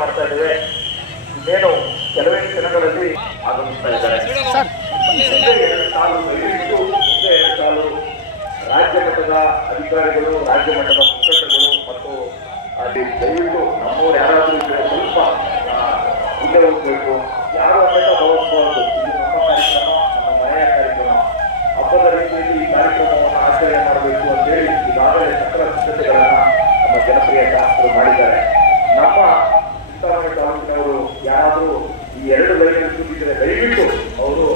ಮಾಡ್ತಾ ಇದ್ದೇವೆ. ಇನ್ನೇನು ಕೆಲವೇ ದಿನಗಳಲ್ಲಿ ಆಗಮಿಸ್ತಾ ಇದ್ದಾರೆ. ಮುಂದೆ 2 ಸಾಲು ದಯವಿಟ್ಟು ಮುಂದೆ 2 ಸಾಲು ರಾಜ್ಯ ಮಟ್ಟದ ಅಧಿಕಾರಿಗಳು, ರಾಜ್ಯ ಮಟ್ಟದ ಮುಖಂಡರುಗಳು ಮತ್ತು ಅಲ್ಲಿ ದಯವಿಟ್ಟು ನಮ್ಮವರು ಯಾರಾದರೂ ಇದ್ದರೆ ಸ್ವಲ್ಪ ಮುಂದೆ ಹೋಗಬೇಕು. ಯಾರು ಅಡ್ಡ ಹೋಗಬಾರದು. ಇದು ನಮ್ಮ ಕಾರ್ಯಕ್ರಮ, ನಮ್ಮ ಮನೆಯ ಕಾರ್ಯಕ್ರಮ. ಹಬ್ಬದ ರೀತಿಯಲ್ಲಿ ಈ ಕಾರ್ಯಕ್ರಮವನ್ನು ಆಚರಣೆ ಮಾಡಬೇಕು ಅಂತೇಳಿ ಈಗಾಗಲೇ ಸಕಲ ಸಿದ್ಧತೆಗಳನ್ನ ನಮ್ಮ ಜನಪ್ರಿಯ ಶಾಸಕರು ಮಾಡಿದ್ದಾರೆ. ನಮ್ಮ ಚಿಂತಾಮಣಿ ತಾಲೂಕಿನವರು ಯಾರಾದರೂ ಈ 2 ಲೈನ್ ಕೂತಿದ್ರೆ ದಯವಿಟ್ಟು ಅವರು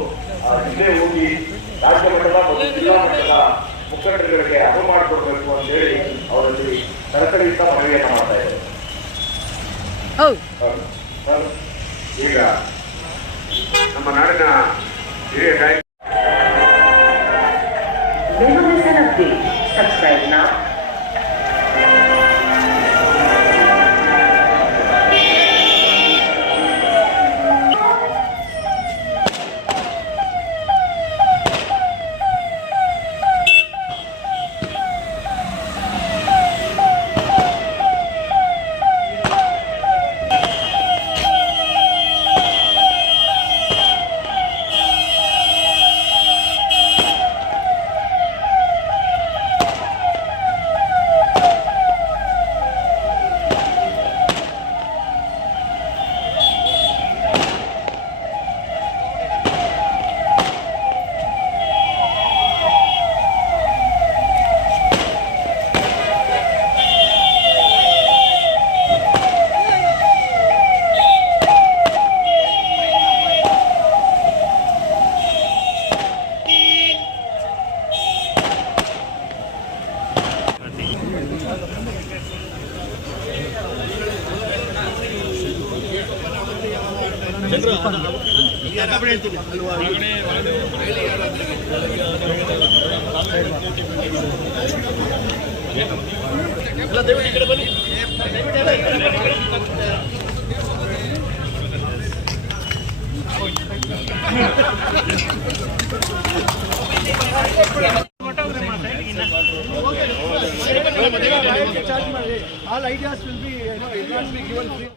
ಹಿಂದೆ ಹೋಗಿ ರಾಜ್ಯ ಮಟ್ಟದ ಮತ್ತು ಜಿಲ್ಲಾ ಮಟ್ಟದ ಮುಖಂಡರುಗಳಿಗೆ ಅನುವು ಮಾಡಿಕೊಡ್ಬೇಕು ಅಂತ ಹೇಳಿ ಅವರಲ್ಲಿ ಕಳಕಳಿಯಿಂದ ಮನವಿಯನ್ನು ಮಾಡ್ತಾ ಇದ್ದಾರೆ. ಈಗ ನಮ್ಮ ನಾಡಿನ ಹಿರಿಯ ಗಾಯಕ ಸಬ್ಸ್ಕ್ರೈಬ್ ನಾ all ideas will be, it will not be given free.